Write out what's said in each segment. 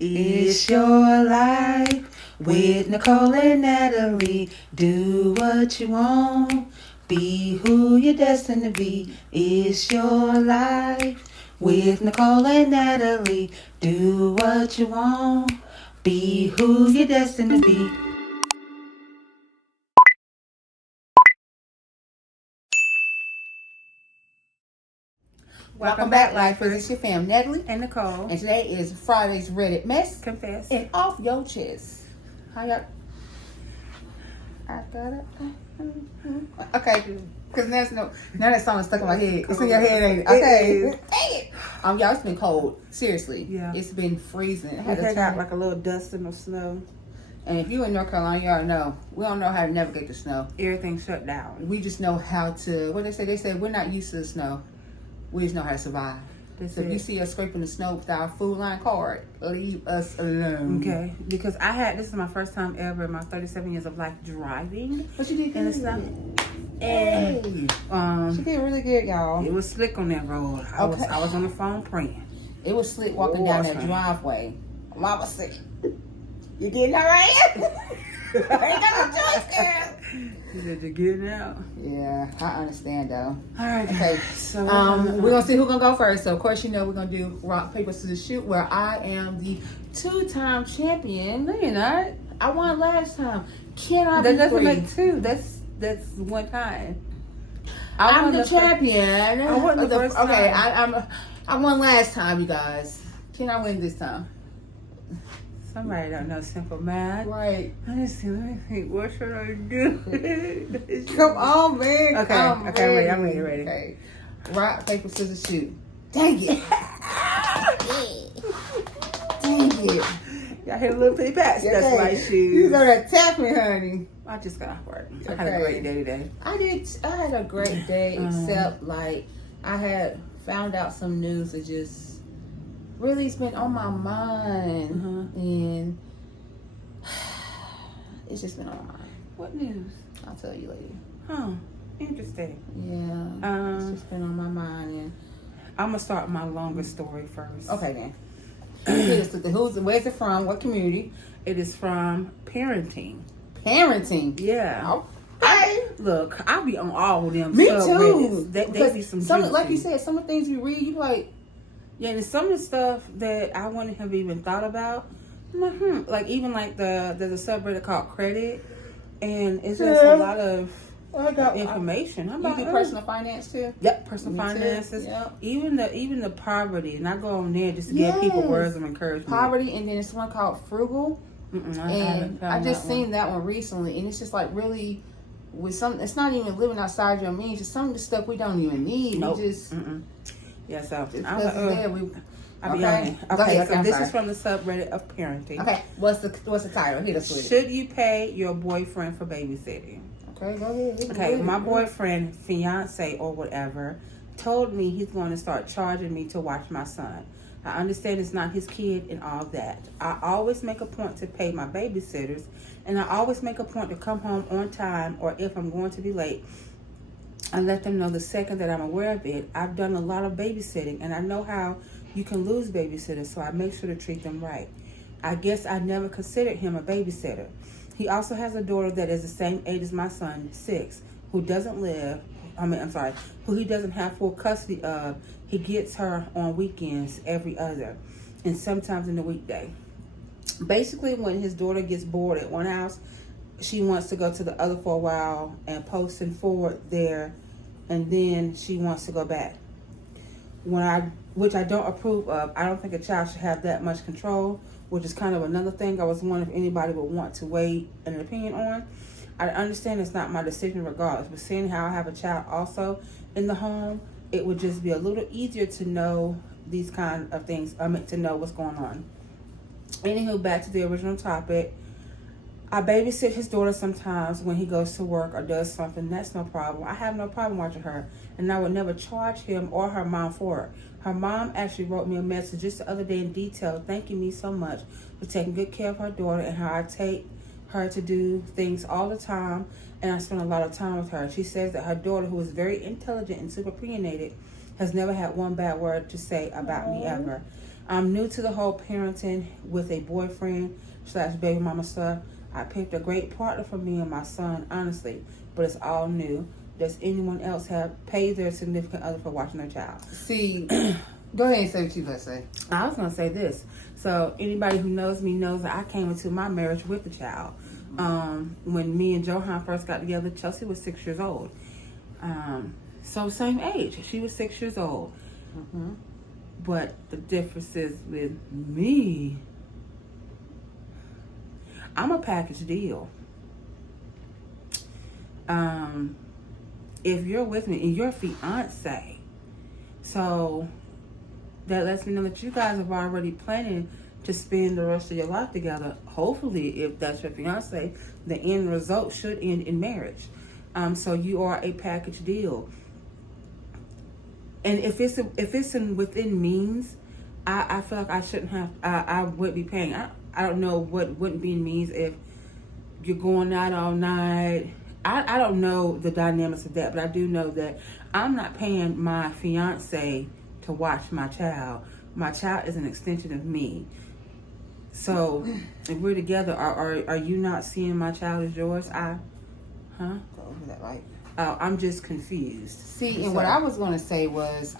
It's your life with Nicole and Natalie. Do what you want. Be who you're destined to be. It's your life with Nicole and Natalie. Do what you want. Be who you're destined to be. Welcome back, Lifers. It's your fam, Natalie and Nicole. And today is Friday's Reddit Mess. Confess. And off your chest. How y'all? I got it. Okay, because now that song is stuck in my head. It's in your head, ain't it? Okay. Dang it. Y'all, it's been cold. Seriously. Yeah. It's been freezing. It got like a little dusting of snow. And if you in North Carolina, you already know. We don't know how to navigate the snow. Everything shut down. We just know how to, what they say? They said we're not used to the snow. We just know how to survive. So if you see us scraping the snow with our Food Line card, leave us alone. Okay, because this is my first time ever in my 37 years of life driving. But you did in the snow. And she did really good, y'all. It was slick on that road. I was on the phone praying. It was slick walking down that driveway. Mama said, "You getting all right?" I ain't got no choice, girl. She said, "You're getting out." Yeah, I understand though. All right. Okay. So we're gonna see who's gonna go first. So of course we're gonna do rock paper scissors shoot, where I am the 2-time champion. No, you're not. I won last time. Can I that be doesn't free? make two. That's one time. I'm the champion. I won the first time. Okay, I won last time, you guys. Can I win this time? Somebody don't know simple math. Right. Let me think. What should I do? Come on, man. Okay. I'm ready. Okay. Rock, paper, scissors, shoot. Dang it. Dang it. Y'all hear a little bitty pats. Yeah, that's my shoes. You gonna tap me, honey. I just got off work. Okay. I had a great day today. I had a great day, except I had found out some news that just really has been on my mind, and it's just been on my mind. What news? I'll tell you later. Huh? Interesting. Yeah. It's just been on my mind, and I'm gonna start my longer story first. Okay, then. Where's it from? What community? It is from parenting. Parenting. Yeah. Okay. Look, I'll be on all of them. Me too. They be some like you said, some of the things you read, you like. Yeah, and some of the stuff that I wouldn't have even thought about. I'm like, like even like there's a subreddit called Credit, and it's just a lot of information. You do personal finance too? Yep, personal finances. Yep. Even the poverty, and I go on there just to give people words of encouragement. Poverty, and then it's one called Frugal. I just seen that one recently, and it's just like really with some. It's not even living outside your means. Just some of the stuff we don't even need. Nope. We just. Yeah, so Okay, so this is from the subreddit of parenting. Okay, what's the title? Hit us with it. Should you pay your boyfriend for babysitting? Okay, go ahead. Okay, my boyfriend, fiance, or whatever, told me he's going to start charging me to watch my son. I understand it's not his kid and all that. I always make a point to pay my babysitters, and I always make a point to come home on time, or if I'm going to be late, I let them know the second that I'm aware of it. I've done a lot of babysitting, and I know how you can lose babysitters, so I make sure to treat them right. I guess I never considered him a babysitter. He also has a daughter that is the same age as my son, 6, who he doesn't have full custody of. He gets her on weekends every other, and sometimes in the weekday. Basically, when his daughter gets bored at one house, she wants to go to the other for a while and post and forward there, and then she wants to go back. Which I don't approve of. I don't think a child should have that much control, which is kind of another thing I was wondering if anybody would want to weigh an opinion on. I understand it's not my decision regardless, but seeing how I have a child also in the home, it would just be a little easier to know these kind of things. To know what's going on. Anywho, back to the original topic. I babysit his daughter sometimes when he goes to work or does something. That's no problem. I have no problem watching her, and I would never charge him or her mom for it. Her mom actually wrote me a message just the other day in detail thanking me so much for taking good care of her daughter and how I take her to do things all the time, and I spend a lot of time with her. She says that her daughter, who is very intelligent and super opinionated, has never had one bad word to say about me ever. I'm new to the whole parenting with a boyfriend / baby mama stuff. I picked a great partner for me and my son, honestly, but it's all new. Does anyone else have paid their significant other for watching their child? See, go ahead and say what you gonna say. I was gonna say this. So anybody who knows me knows that I came into my marriage with a child. When me and Johan first got together, Chelsea was 6 years old. So same age. She was 6 years old. Mm-hmm. But the difference is with me, I'm a package deal. If you're with me and you're a fiance, so that lets me know that you guys have already planning to spend the rest of your life together. Hopefully, if that's your fiance, the end result should end in marriage. So you are a package deal. And if it's within means, I feel like I shouldn't have. I would be paying. I don't know what wouldn't be in means if you're going out all night. I don't know the dynamics of that, but I do know that I'm not paying my fiance to watch my child. My child is an extension of me. So if we're together, are you not seeing my child as yours? Go over that, right? I'm just confused. See, and what I was gonna say was,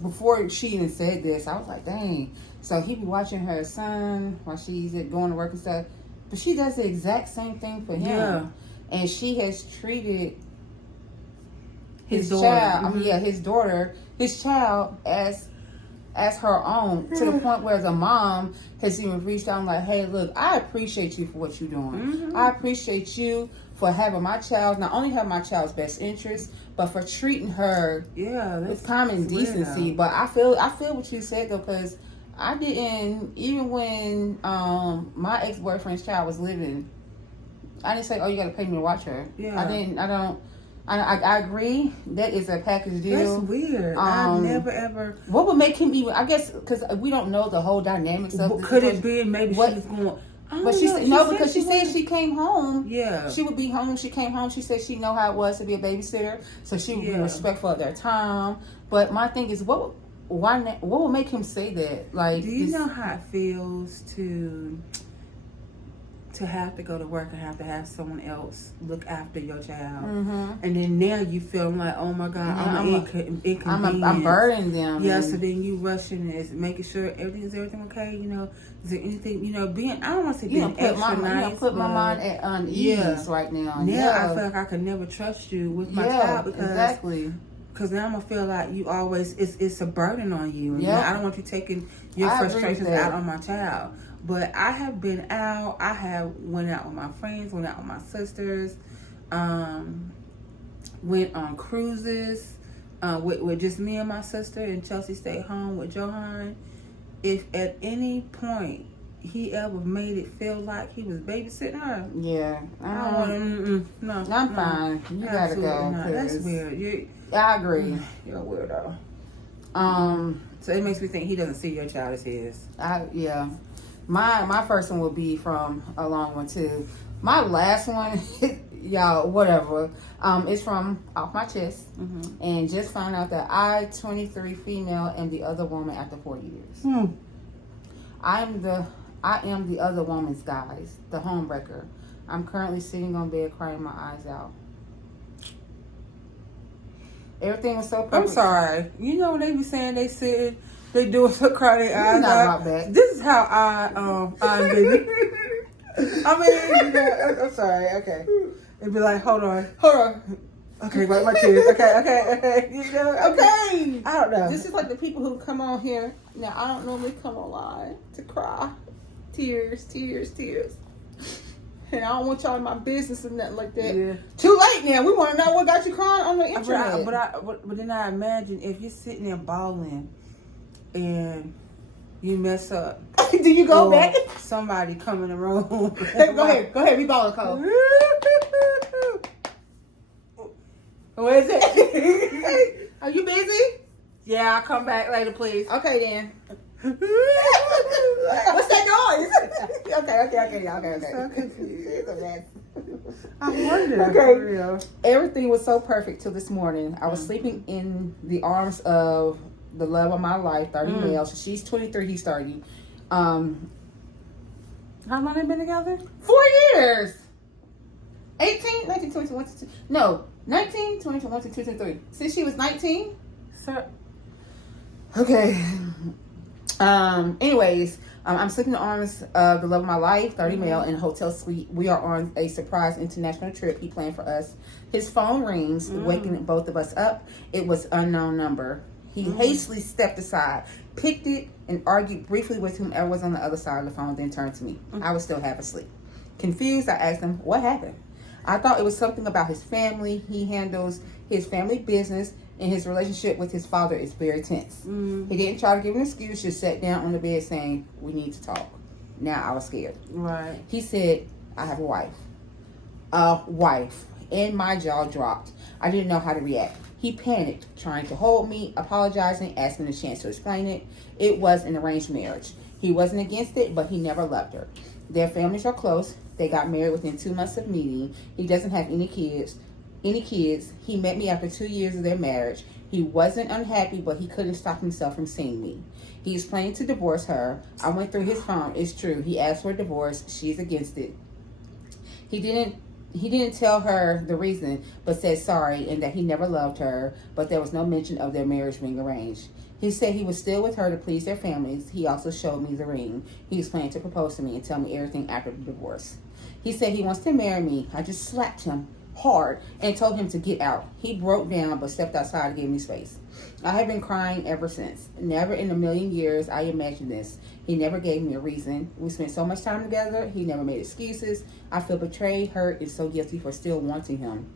before she even said this, I was like, dang. So he be watching her son while she's going to work and stuff, but she does the exact same thing for him. Yeah. And she has treated his daughter. child. Mm-hmm. His child as her own, to the point where the mom has even reached out and like, hey, look, I appreciate you for what you're doing. Mm-hmm. I appreciate you for having my child, not only have my child's best interest, but for treating her with common decency. But I feel what you said though, because I didn't, even when my ex-boyfriend's child was living, I didn't say, oh, you got to pay me to watch her. Yeah. I agree. That is a package deal. That's weird. I've never ever. What would make him even? I guess because we don't know the whole dynamics of this. Could it be maybe she was going? But because she said she came home. Yeah. She would be home. She came home. She said she know how it was to be a babysitter, so she would be respectful of their time. But my thing is, what would make him say that? Like, do you know how it feels to have to go to work and have to have someone else look after your child, and then now you feel like, oh my God, I'm inconvenient. I'm burdening them. Yeah, so then you rushing is making sure everything okay? You know, is there anything, being, I don't want to say being extra nice. Put my mind at unease right now. Now I feel like I could never trust you with my child because now I'm gonna feel like you always it's a burden on you. And I don't want you taking your frustrations out on my child. But I have been out. I have went out with my friends, went out with my sisters, went on cruises with just me and my sister, and Chelsea stayed home with Johan. If at any point he ever made it feel like he was babysitting her, I don't want to. No, I'm fine. You gotta go. Not. That's weird. I agree. You're a weirdo. So it makes me think he doesn't see your child as his. My first one will be from a long one too. My last one, y'all, whatever. It's from off my chest, and just found out that I, 23 female, am the other woman after 4 years. I am the other woman's guys, the homebreaker. I'm currently sitting on bed crying my eyes out. Everything was so perfect. I'm sorry. You know when they be saying they do it to cry their eyes out. This is how I'm baby. I'm sorry. Okay. It'd be like, hold on. Okay, wipe my tears. Okay. You know, okay. I don't know. This is like the people who come on here. Now, I don't normally come online to cry. Tears. And I don't want y'all in my business or nothing like that. Yeah. Too late now. We want to know what got you crying on the internet. But then I imagine if you're sitting there bawling and you mess up. Do you go back? Somebody come in the room. Hey, go ahead. We balling, Cole. What is it? Are you busy? Yeah, I'll come back later, please. Okay, then. What's that noise? Okay. So confused. It's a mess. I wonder. Okay. For real. Everything was so perfect till this morning. I was sleeping in the arms of the love of my life, 30 Mm. male. So she's 23, he's 30. How long they been together? 4 years. 18, 19, 20, 21, 22. No, 19, 20, 21, 22, 23. Since she was 19? Sir. Okay. Anyways, I'm sleeping in the arms of the love of my life, 30 male, in a hotel suite. We are on a surprise international trip he planned for us. His phone rings, waking both of us up. It was unknown number. He hastily stepped aside, picked it, and argued briefly with whomever was on the other side of the phone, then turned to me. I was still half asleep. Confused, I asked him, what happened? I thought it was something about his family. He handles his family business, and his relationship with his father is very tense. He didn't try to give an excuse, just sat down on the bed saying, we need to talk. Now I was scared. Right. He said, I have a wife. A wife. And my jaw dropped. I didn't know how to react. He panicked, trying to hold me, apologizing, asking a chance to explain it. It was an arranged marriage. He wasn't against it, but he never loved her. Their families are close. They got married within 2 months of meeting. He doesn't have any kids. He met me after 2 years of their marriage. He wasn't unhappy, but he couldn't stop himself from seeing me. He's planning to divorce her. I went through his phone. It's true. He asked for a divorce. She's against it. He didn't tell her the reason, but said sorry and that he never loved her, but there was no mention of their marriage being arranged. He said he was still with her to please their families. He also showed me the ring. He was planning to propose to me and tell me everything after the divorce. He said he wants to marry me. I just slapped him hard and told him to get out. He broke down but stepped outside and gave me space. I have been crying ever since. Never in a million years I imagined this. He never gave me a reason. We spent so much time together. He never made excuses. I feel betrayed, hurt, and so guilty for still wanting him.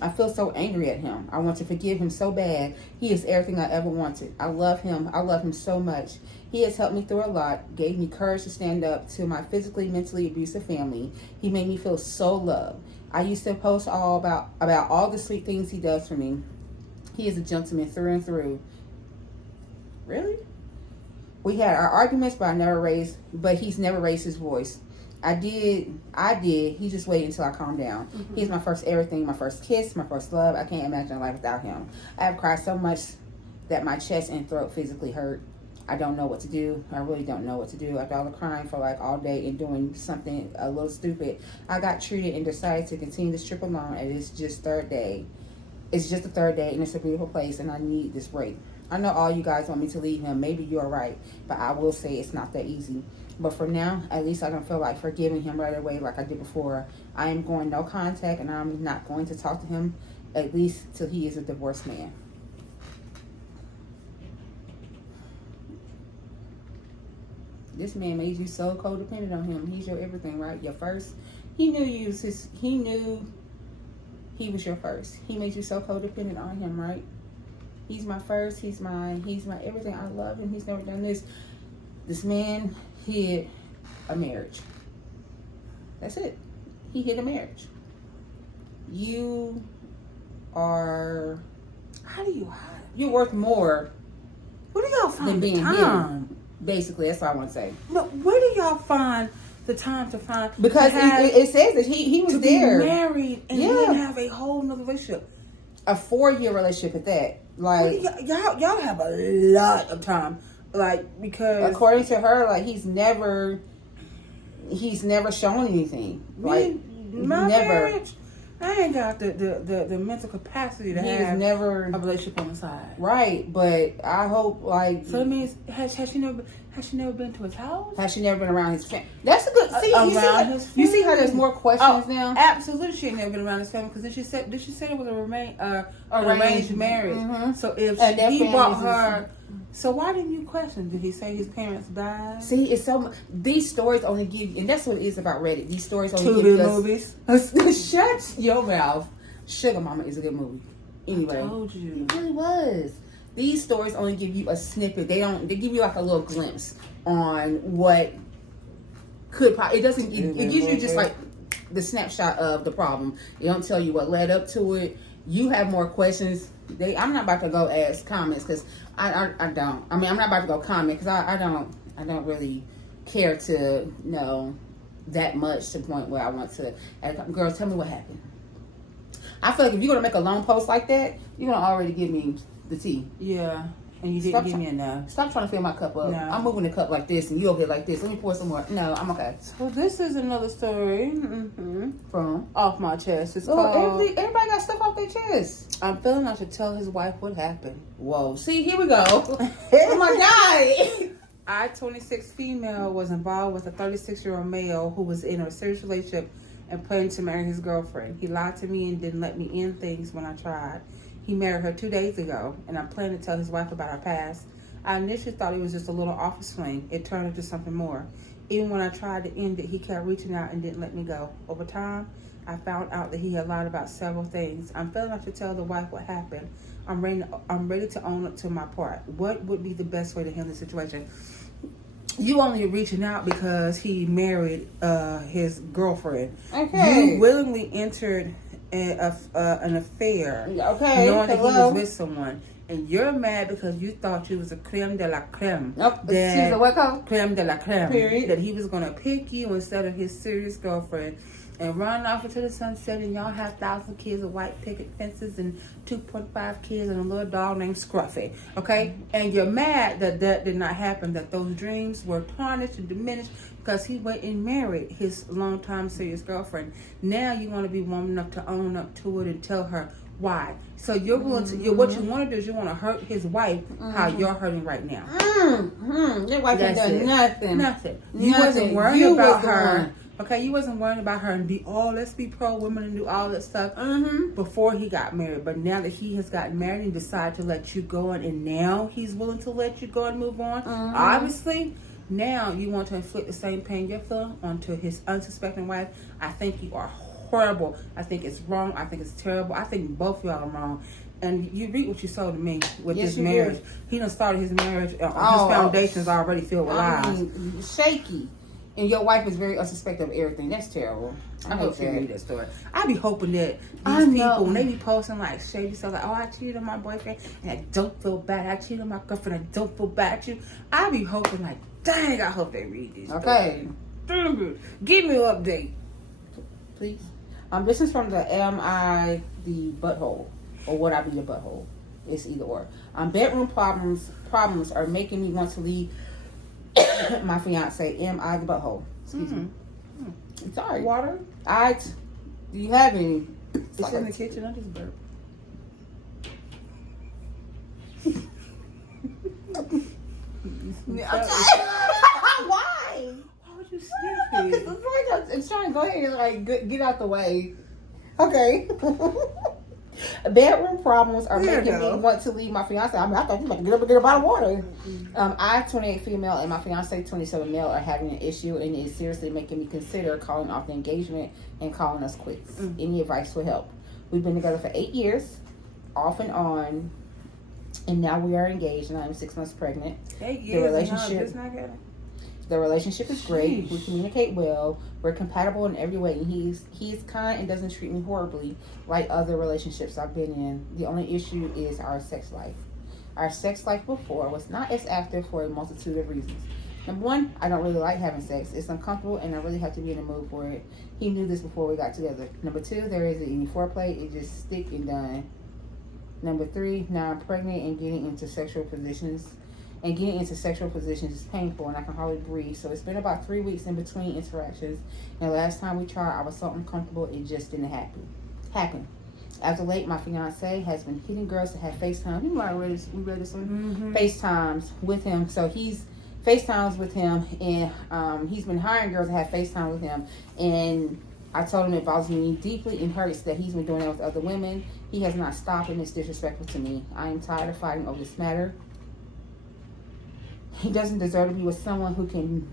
I feel so angry at him. I want to forgive him so bad. He is everything I ever wanted. I love him. I love him so much. He has helped me through a lot, gave me courage to stand up to my physically, mentally abusive family. He made me feel so loved. I used to post all about all the sweet things he does for me. He is a gentleman through and through. Really? We had our arguments, but he's never raised his voice. I did. He just waited until I calmed down. He's my first everything, my first kiss, my first love. I can't imagine life without him. I have cried so much that my chest and throat physically hurt. I don't know what to do. I really don't know what to do. After all the crying for like all day and doing something a little stupid, I got treated and decided to continue this trip alone, and it's just third day. It's just the third day, and it's a beautiful place, and I need this break. I know all you guys want me to leave him. Maybe you're right, but I will say it's not that easy. But for now, at least I don't feel like forgiving him right away like I did before. I am going no contact, and I'm not going to talk to him, at least till he is a divorced man. This man made you so codependent on him. He's your everything, right? Your first. He knew he was your first. He made you so codependent on him, right? He's my first. He's my everything. I love him. He's never done this. This man hid a marriage. That's it. He hid a marriage. You are. How do you hide? You're worth more Where do y'all than find the being time? hidden. Basically, that's what I want to say. No, where do y'all find the time to find? Because it says that he was to there. be married and then have a whole nother relationship. A 4-year relationship at that. Like y'all have a lot of time. Like, because according to her, like he's never shown anything. Like my never. marriage, I ain't got the mental capacity to have never a relationship on the side. Right, but I hope like. So it means has she never been to his house? Has she never been around his family? That's a good. See, His you see how there's more questions now. Absolutely, she ain't never been around his family because did she say it was a arranged marriage? Mm-hmm. So if he brought her. So why didn't you question? Did he say his parents died? See, it's so. These stories only give, and that's what it is about Reddit. These stories only Tubi give us movies. Shut your mouth. Sugar Mama is a good movie. Anyway, I told you. It really was. These stories only give you a snippet. They give you like a little glimpse on what could. It doesn't. It gives you just like the snapshot of the problem. It don't tell you what led up to it. You have more questions. I'm not about to go ask comments because I don't. I mean, I'm not about to go comment because I don't really care to know that much to the point where I want to. Girl, tell me what happened. I feel like if you're gonna make a long post like that, you're gonna already give me the tea. Yeah. And you didn't give me enough. Stop trying to fill my cup up. No. I'm moving the cup like this, and you over here like this. Let me pour some more. No, I'm okay. So this is another story From off my chest. It's oh, called everybody got stuff off their chest. I'm feeling I should tell his wife what happened. Whoa. See, here we go. Oh my God. I, 26 female, was involved with a 36-year-old male who was in a serious relationship and planning to marry his girlfriend. He lied to me and didn't let me in things when I tried. He married her 2 days ago, and I'm planning to tell his wife about our past. I initially thought it was just a little office fling. It turned into something more. Even when I tried to end it, he kept reaching out and didn't let me go. Over time, I found out that he had lied about several things. I'm feeling I should tell the wife what happened. I'm ready to own up to my part. What would be the best way to handle the situation? You only reaching out because he married his girlfriend. Okay. You willingly entered an affair, Okay. knowing that he was with someone, and you're mad because you thought you was a creme de la creme. Nope. She's a what called? Creme de la creme. Period. That he was gonna pick you instead of his serious girlfriend. And run off into the sunset, and y'all have 1,000 kids with white picket fences and 2.5 kids and a little dog named Scruffy. Okay? And you're mad that that did not happen, that those dreams were tarnished and diminished because he went and married his longtime serious girlfriend. Now you want to be woman enough to own up to it and tell her why. So you're willing to, what you want to do is you want to hurt his wife how you're hurting right now. Your wife ain't done nothing. Nothing. You wasn't worried about her. Okay, you wasn't worried about her and be, let's be pro women and do all that stuff before he got married. But now that he has gotten married and decided to let you go on, and now he's willing to let you go and move on, obviously, now you want to inflict the same pain you're feeling onto his unsuspecting wife. I think you are horrible. I think it's wrong. I think it's terrible. I think both y'all are wrong. And you reap what you sow to me with this marriage. Did. He done started his marriage. His foundation's already filled with lies. Shaky. And your wife is very unsuspecting of everything. That's terrible. I hope you read that story. I be hoping that these people, when they be posting like shady stuff, like, I cheated on my boyfriend and I don't feel bad. I cheated on my girlfriend, I don't feel bad at you. I be hoping like, dang, I hope they read this. Okay. Story. Give me an update, please. This is from the Am I the Butthole or Would I Be the Butthole? It's either or. Bedroom problems are making me want to leave my fiance. Am I the butthole? Excuse me. I'm sorry. Water? Do you have any? It's in the kitchen. I just burp. Why? Why would you sniff it? I'm trying to go ahead and like get out the way. Okay. Bedroom problems are making me want to leave my fiance. I thought you were about to get up and get a bottle of water. I, 28 female, and my fiance, 27 male, are having an issue, and it's seriously making me consider calling off the engagement and calling us quits. Any advice will help. We've been together for 8 years, off and on, and now we are engaged, and I'm 6 months pregnant. 8 years. The relationship is great. We communicate well. We're compatible in every way. And he's kind and doesn't treat me horribly like other relationships I've been in. The only issue is our sex life. Our sex life before was not as active for a multitude of reasons. Number one, I don't really like having sex. It's uncomfortable and I really have to be in the mood for it. He knew this before we got together. Number two, there isn't any foreplay. It just stick and done. Number three, now I'm pregnant and getting into sexual positions. And getting into sexual positions is painful and I can hardly breathe. So it's been about 3 weeks in between interactions. And the last time we tried, I was so uncomfortable, it just didn't happen. As of late, my fiance has been hitting girls to have FaceTime. You know, we read this one? FaceTimes with him. So he's FaceTimes with him and he's been hiring girls to have FaceTime with him. And I told him it bothers me deeply and hurts that he's been doing that with other women. He has not stopped and it's disrespectful to me. I am tired of fighting over this matter. He doesn't deserve to be with someone who can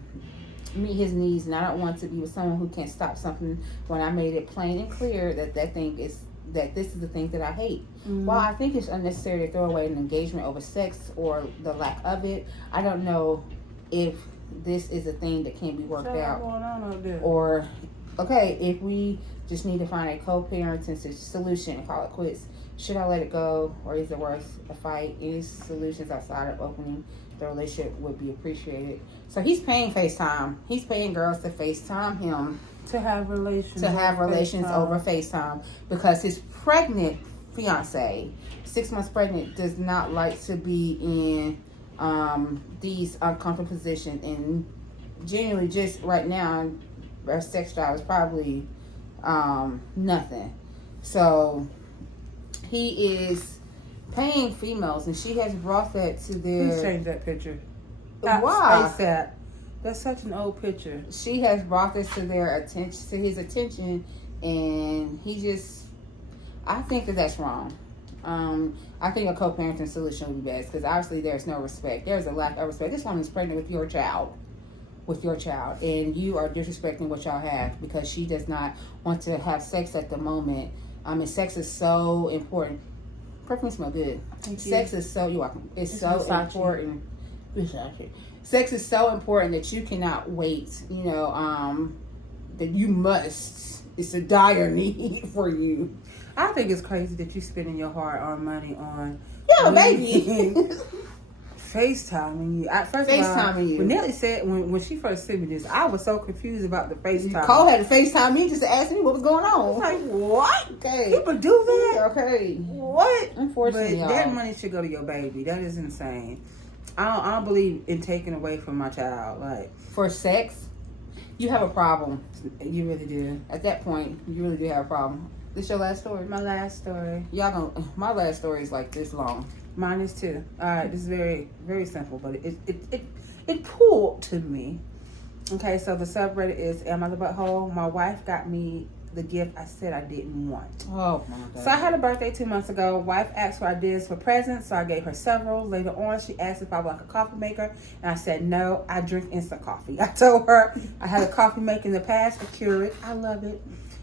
meet his needs, and I don't want to be with someone who can't stop something when I made it plain and clear that this is the thing that I hate. While I think it's unnecessary to throw away an engagement over sex or the lack of it, I don't know if this is a thing that can be worked out. Or, okay, if we just need to find a co-parenting solution and call it quits, should I let it go, or is it worth a fight? Any solutions outside of opening the relationship would be appreciated. So he's paying FaceTime. He's paying girls to FaceTime him. To have relations over FaceTime because his pregnant fiance, 6 months pregnant, does not like to be in these uncomfortable positions. And genuinely, just right now, our sex drive is probably nothing. So he is paying females, and she has brought that to their. Please change that picture. Why? ASAP. That's such an old picture. She has brought this to their attention, to his attention, and he just. I think that that's wrong. I think a co-parenting solution would be best, because obviously there's no respect. There's a lack of respect. This woman is pregnant with your child, and you are disrespecting what y'all have because she does not want to have sex at the moment. Sex is so important. Perfume smell good. Sex is so It's so important. Sex is so important that you cannot wait. That you must. It's a dire need for you. I think it's crazy that you spending your hard-earned money on baby. FaceTiming you. FaceTiming you. When Nelly said, when she first sent me this, I was so confused about the FaceTime. Cole had to FaceTime me just to ask me what was going on. Like, what? Okay. People do that? Okay. What? Unfortunately, but that money should go to your baby. That is insane. I don't believe in taking away from my child. Like, for sex, you have a problem. You really do. At that point, you really do have a problem. This your last story? My last story. My last story is like this long. Mine is too. All right, this is very, very simple, but it pulled to me. Okay, so the subreddit is Am I the Butthole? My wife got me the gift I said I didn't want. Oh my God. So I had a birthday 2 months ago. Wife asked for ideas for presents, so I gave her several. Later on, she asked if I would like a coffee maker, and I said no. I drink instant coffee. I told her I had a coffee maker in the past, a Keurig. I love it.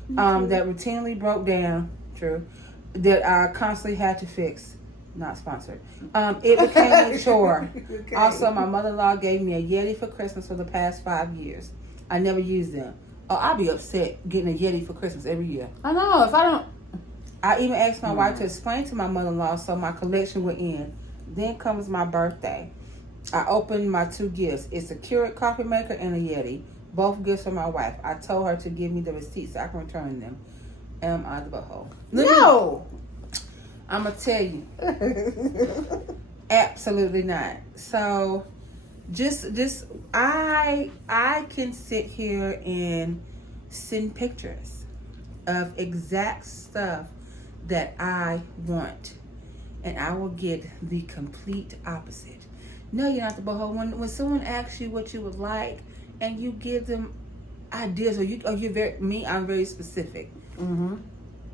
That routinely broke down. True. That I constantly had to fix. Not sponsored. It became a chore. Okay. Also, my mother-in-law gave me a Yeti for Christmas for the past 5 years. I never used them. Oh, I'll be upset getting a Yeti for Christmas every year. I know. If I don't. I even asked my wife to explain to my mother-in-law so my collection would end. Then comes my birthday. I opened my 2 gifts. It's a Keurig coffee maker and a Yeti. Both gifts for my wife. I told her to give me the receipts so I can return them. Am I the butthole? No! I'm going to tell you. Absolutely not. So, I can sit here and send pictures of exact stuff that I want. And I will get the complete opposite. No, you're not the butthole. When someone asks you what you would like, and you give them ideas, I'm very specific. Mm-hmm.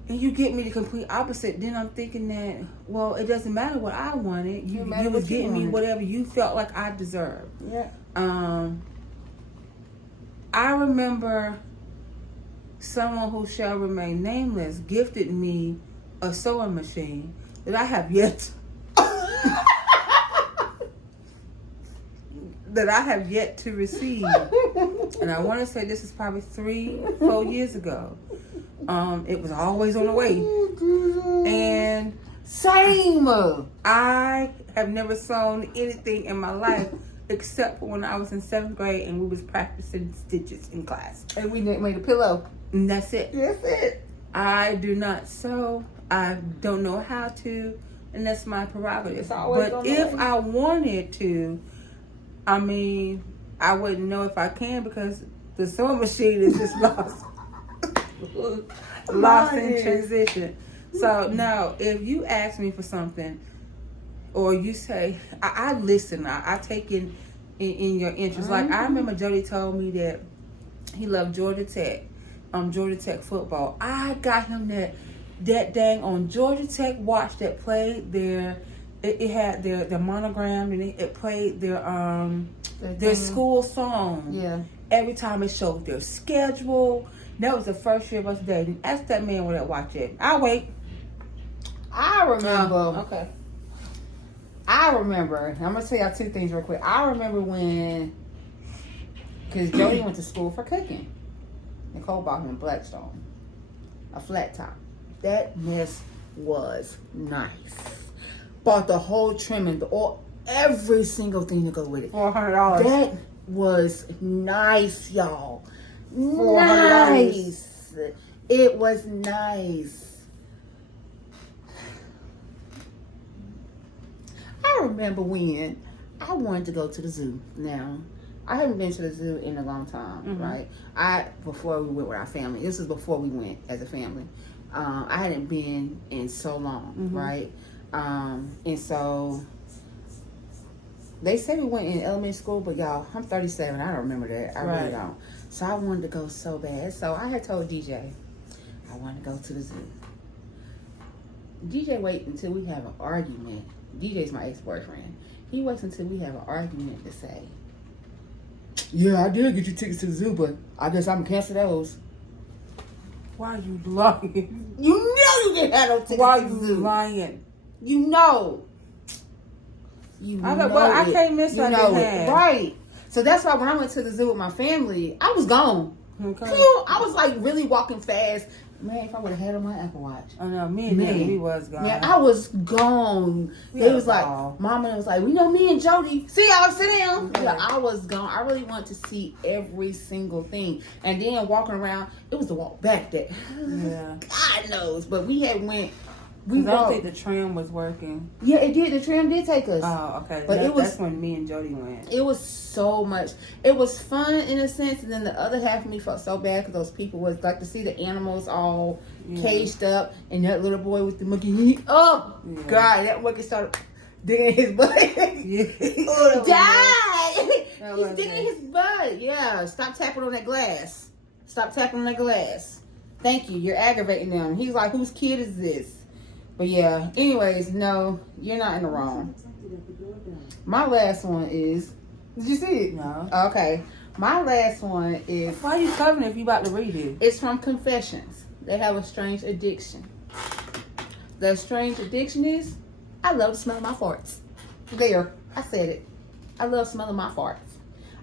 And you get me the complete opposite, then I'm thinking that, well, it doesn't matter what I wanted. You was getting me whatever you felt like I deserved. Yeah. I remember someone who shall remain nameless gifted me a sewing machine that I have yet to receive. And I want to say this is probably 3-4 years ago. It was always on the way. And same. I have never sewn anything in my life except for when I was in 7th grade and we was practicing stitches in class. And we made a pillow. And that's it. That's it. I do not sew. I don't know how to. And that's my prerogative. It's always but if I wanted to, I wouldn't know if I can because the sewing machine is just lost in transition. So no, if you ask me for something or you say, I listen, I take in your interest. Like I remember Jody told me that he loved Georgia Tech football. I got him that dang on Georgia Tech watch that played it had their monogram and it played their school song. Yeah. Every time it showed their schedule. That was the first year of us dating. Ask that man where that watch at. I'll wait. I remember. Okay. I remember. I'm going to tell y'all 2 things real quick. I remember because Jody went to school for cooking. Nicole bought him in Blackstone a flat top. That mess was nice. Bought the whole trimming, every single thing to go with it. $400. That was nice, y'all. $400. Nice. It was nice. I remember when I wanted to go to the zoo. Now, I haven't been to the zoo in a long time, right? Before we went with our family. This is before we went as a family. I hadn't been in so long, right? And so they say we went in elementary school, but y'all, I'm 37. I don't remember that. I really don't. So I wanted to go so bad. So I had told DJ I wanted to go to the zoo. DJ wait until we have an argument. DJ's my ex-boyfriend. He waits until we have an argument to say, yeah, I did get you tickets to the zoo, but I guess I'm gonna cancel those. Why are you lying? You know you didn't have no tickets Why to the you zoo. lying? You know. You I know know, well, I it. can't miss You what I know didn't it. have. Right. So that's why when I went to the zoo with my family, I was gone. Okay. I was like really walking fast. Man, if I would have had on my Apple Watch. I know, me and Nick, we was gone. Yeah, I was gone. They had was a like, ball. Mama was like, we know me and Jody. See, I was sitting down. Okay. Yeah, I was gone. I really wanted to see every single thing. And then walking around, it was the walk back that Yeah. God knows. But we had went. I don't walked. think the tram was working. Yeah, it did. The tram did take us. Oh, okay. But it was- that's when me and Jody went. It was so much. It was fun in a sense, and then the other half of me felt so bad because those people was like to see the animals all caged up, and that little boy with the monkey. Oh Yeah. God, that monkey started digging his butt. Yeah. Die! That He's was digging it. his butt. Yeah, stop tapping on that glass. Stop tapping on that glass. Thank you. You're aggravating them. He's like, whose kid is this? But yeah. Anyways, no, you're not in the wrong. My last one is. Did you see it? No. Okay. My last one is. Why are you covering if you about to read it? It's from Confessions. They have a strange addiction. The strange addiction is, I love to smell my farts. There, I said it. I love smelling my farts.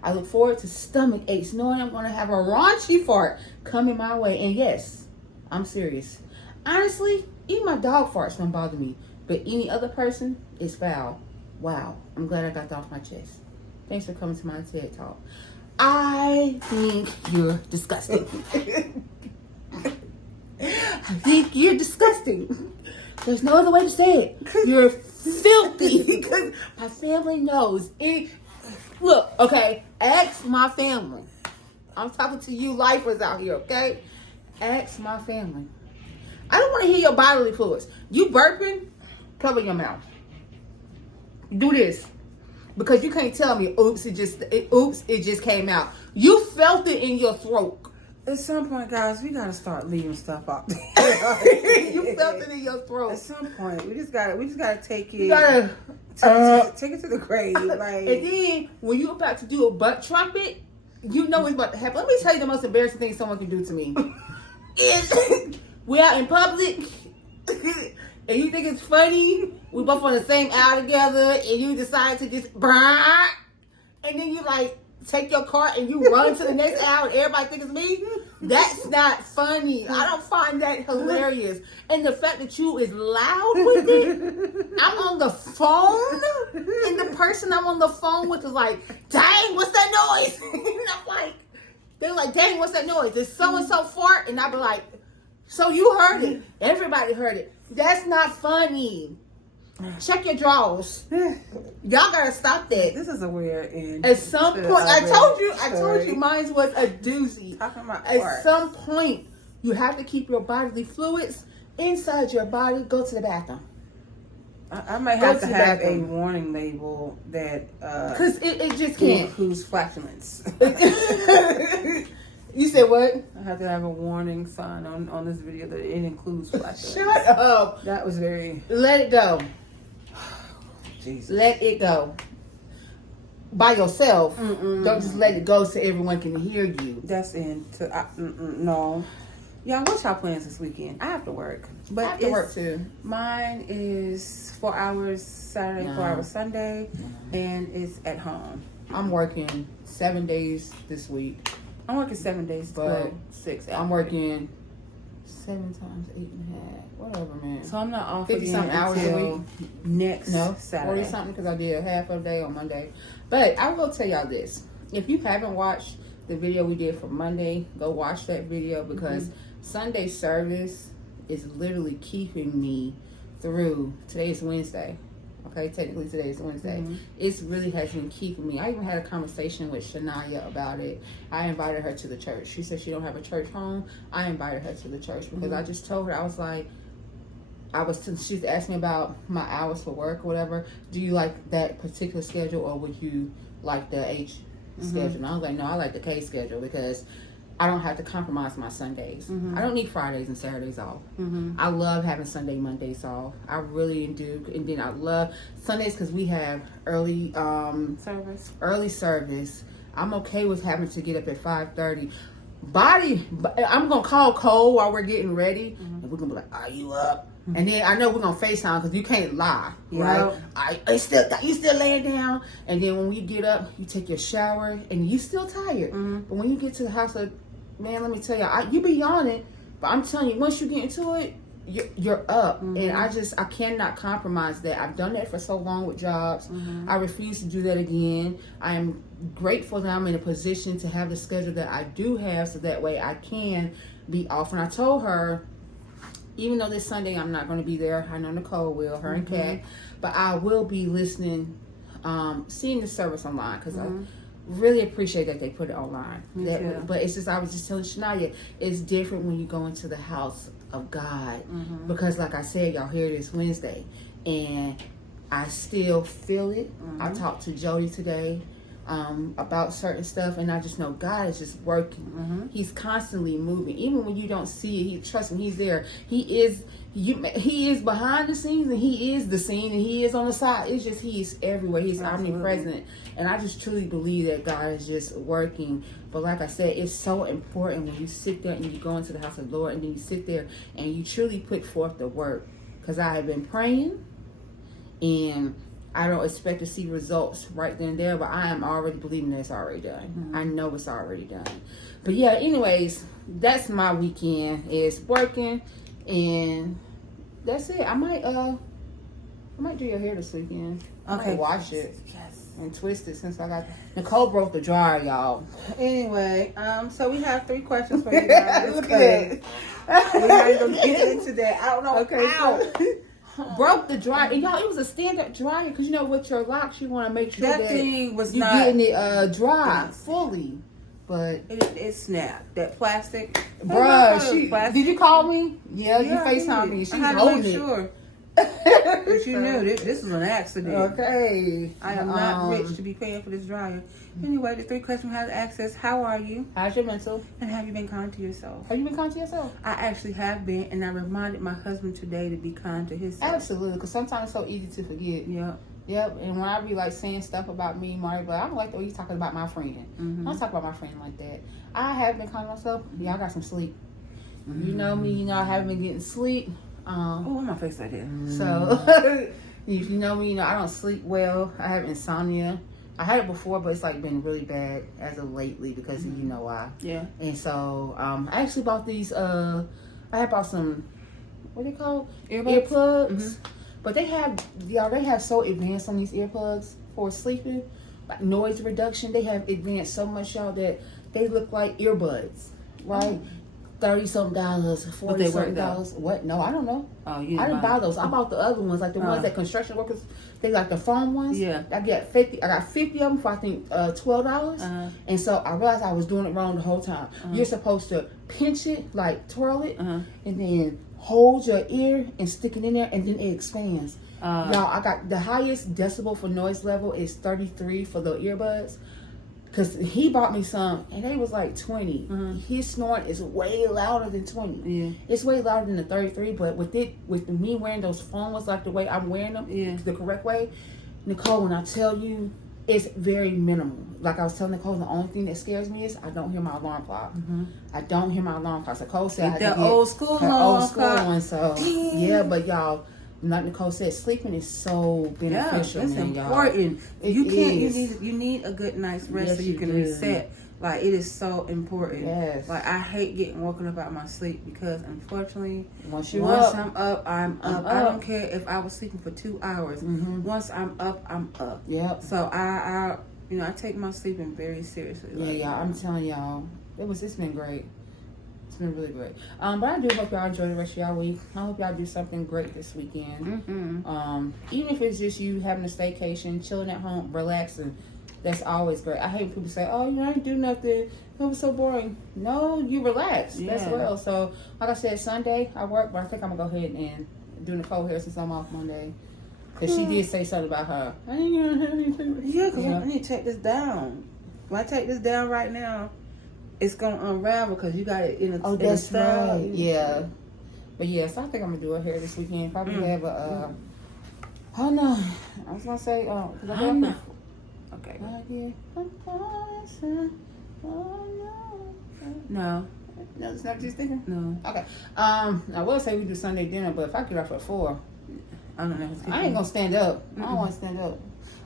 I look forward to stomach aches, knowing I'm going to have a raunchy fart coming my way. And yes, I'm serious. Honestly, even my dog farts don't bother me. But any other person is foul. Wow. I'm glad I got that off my chest. Thanks for coming to my TED Talk. I think you're disgusting. I think you're disgusting. There's no other way to say it. You're filthy. Because my family knows it. Look, okay, ask my family. I'm talking to you lifers out here, okay? Ask my family. I don't want to hear your bodily fluids. You burping, cover your mouth. Do this. Because you can't tell me, it just came out. You felt it in your throat. At some point, guys, we gotta start leaving stuff out. You felt it in your throat. At some point, we just gotta take it. You gotta take it to the grave. Like, and then when you're about to do a butt trumpet, you know what's about to happen. Let me tell you the most embarrassing thing someone can do to me. Is we out in public and you think it's funny, we both on the same aisle together, and you decide to just burn, and then you like take your car and you run to the next aisle and everybody thinks it's me. That's not funny. I don't find that hilarious. And the fact that you is loud with it, I'm on the phone, and the person I'm on the phone with is like, dang, what's that noise? And I'm like, they're like, dang, what's that noise? Is so-and-so fart? And I be like, so you heard it. Everybody heard it. That's not funny. Check your drawers. Y'all gotta stop that. this is a weird end. At some to point, I our told you, story. mine was a doozy. Talking about At farts. some point, you have to keep your bodily fluids inside your body. Go to the bathroom. I might Go have to to the have a bathroom. warning label that Because it just can't. includes flatulence. You said what? I have to have a warning sign on this video that it includes flatulence. Shut up. That was very Let it go. Jesus. Let it go. By yourself. Mm-mm. Don't just let it go so everyone can hear you. That's no. Y'all, what's y'all plans this weekend? I have to work, but I have to work too. Mine is 4 hours Saturday, No. 4 hours Sunday, and it's at home. I'm working 7 days this week, I'm working 7 days, but 12, 6. I'm working 7 times 8.5. Whatever, man. So I'm not off 50 again something hours a until week. next No, Saturday. 40 something because I did half of a day on Monday. But I will tell y'all this: if you haven't watched the video we did for Monday, go watch that video because Sunday service is literally keeping me through. Today is Wednesday. Okay, technically today is Wednesday. Mm-hmm. It's really has been keeping me. I even had a conversation with Shania about it. I invited her to the church. She said she don't have a church home. I invited her to the church because I just told her, I was like, she's asking me about my hours for work or whatever. Do you like that particular schedule or would you like the H schedule? And I was like, no, I like the K schedule because I don't have to compromise my Sundays. I don't need Fridays and Saturdays off. I love having Sunday, Mondays off. I really do. And then I love Sundays because we have early service. I'm okay with having to get up at 5:30. I'm gonna call Cole while we're getting ready, and we're gonna be like, "Are you up?" And then I know we're gonna FaceTime because you can't lie, right? You still laying down, and then when you get up, you take your shower, and you still tired. But when you get to the house, man, let me tell you, you be yawning, but I'm telling you, once you get into it, you're up. And I cannot compromise that. I've done that for so long with jobs. I refuse to do that again. I am grateful that I'm in a position to have the schedule that I do have, so that way I can be off. And I told her, even though this Sunday I'm not going to be there, I know Nicole will, her and Kat, but I will be listening, seeing the service online because I really appreciate that they put it online. But it's just, I was just telling Shania, it's different when you go into the house of God because, like I said, y'all hear this Wednesday, and I still feel it. I talked to Jody today about certain stuff, and I just know God is just working. He's constantly moving, even when you don't see it. Trust me, He's there. He is behind the scenes, and He is the scene, and He is on the side. It's just He is everywhere. He's omnipresent, and I just truly believe that God is just working. But like I said, it's so important when you sit there and you go into the house of the Lord, and then you sit there and you truly put forth the work. Because I have been praying, and I don't expect to see results right then and there, but I am already believing that it's already done. I know it's already done. But yeah, anyways, that's my weekend, is working, and that's it. I might do your hair this weekend. Okay. Wash it. Yes. And twist it since I got Nicole broke the dryer, y'all. Anyway, so we have 3 questions for you guys. Look at it. We're not gonna get into that. I don't know how. Broke the dryer, and y'all, it was a stand-up dryer because you know with your locks you want to make sure that thing was you not getting it dry fully, but it snapped. That plastic, bruh, did you call me? Yeah, you FaceTime me. She's holding it. Sure. But you knew this was an accident. Okay, I am not rich to be paying for this dryer. Anyway, the 3 questions we have to ask is: how are you? How's your mental? And have you been kind to yourself? Have you been kind to yourself? I actually have been, and I reminded my husband today to be kind to himself. Absolutely, because sometimes it's so easy to forget. Yep. And when I be like saying stuff about me, Marty, but I don't like the way you talking about my friend. I don't talk about my friend like that. I have been kind to myself. Yeah, I got some sleep. You know me. You know I haven't been getting sleep. Oh, my face like that. So, if you know me, you know I don't sleep well. I have insomnia. I had it before, but it's like been really bad as of lately because you know why. Yeah. And so, I actually bought these. I had bought some. What are they called? Earplugs. But they have so advanced on these earplugs for sleeping, like noise reduction. They have advanced so much, y'all, that they look like earbuds, right? $30-something, $40-something. What? No, I don't know. Oh, I didn't buy those. I bought the other ones, like the ones that construction workers. They like the foam ones. Yeah. I got 50 of them for I think $12. And so I realized I was doing it wrong the whole time. You're supposed to pinch it, like twirl it, and then hold your ear and stick it in there, and then it expands. Y'all, I got the highest decibel for noise level is 33 for the earbuds. Because he bought me some, and they was like 20. His snoring is way louder than 20. Yeah. It's way louder than the 33, but with me wearing those foam ones like the way I'm wearing them, the correct way, Nicole, when I tell you, it's very minimal. Like I was telling Nicole, the only thing that scares me is I don't hear my alarm clock. I don't hear my alarm clock. So Nicole said I had to get old school one. So, yeah, but y'all, like Nicole said, sleeping is so beneficial. It's important. You need a good night's rest so you can reset. Like, it is so important. Yes. Like, I hate getting woken up out of my sleep because, unfortunately, once I'm up, I'm up. I don't care if I was sleeping for 2 hours. Once I'm up, I'm up. Yep. So I take my sleeping very seriously. Yeah, I'm telling y'all, it's been great. It's been really great. But I do hope y'all enjoy the rest of y'all week. I hope y'all do something great this weekend. Even if it's just you having a staycation, chilling at home, relaxing, that's always great. I hate when people say, "Oh, you ain't do nothing. It was so boring." No, you relax as well. So, like I said, Sunday I work, but I think I'm gonna go ahead and do Nicole hair since I'm off Monday. Because she did say something about her. I ain't gonna have anything. Yeah, because I need to take this down. When I take this down right now, it's going to unravel because you got it in a That's style. right. Yeah. But yeah, so I think I'm going to do her hair this weekend. Probably have a, oh no. I was going to say, because I know. Okay. No. No, it's not just thinking? No. Okay. I will say we do Sunday dinner, but if I get off at 4, I don't know. I ain't gonna stand up. I don't want to stand up.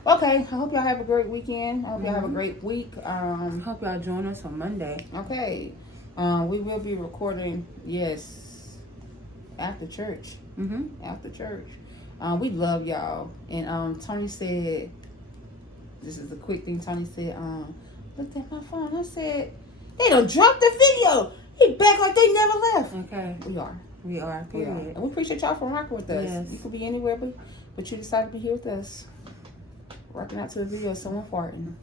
Okay, I hope y'all have a great weekend. I hope y'all have a great week. Hope y'all join us on Monday. Okay, we will be recording. Yes, after church. After church. We love y'all. And Tony said, this is a quick thing. Tony said, looked at my phone. I said, they done dropped the video. He back like they never left. Okay. We are. We are. Period. And we appreciate y'all for rocking with us. Yes. You could be anywhere, but you decided to be here with us. Rocking out to a video of someone farting.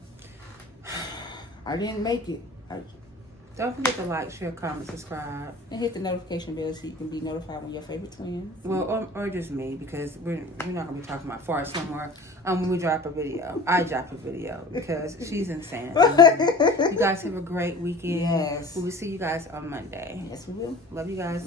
I didn't make it. Don't forget to like, share, comment, subscribe. And hit the notification bell so you can be notified when your favorite twins. Well, or just me, because we're not going to be talking about farts no more when we drop a video. I drop a video because she's insane. You guys have a great weekend. Yes. We will see you guys on Monday. Yes, we will. Love you guys.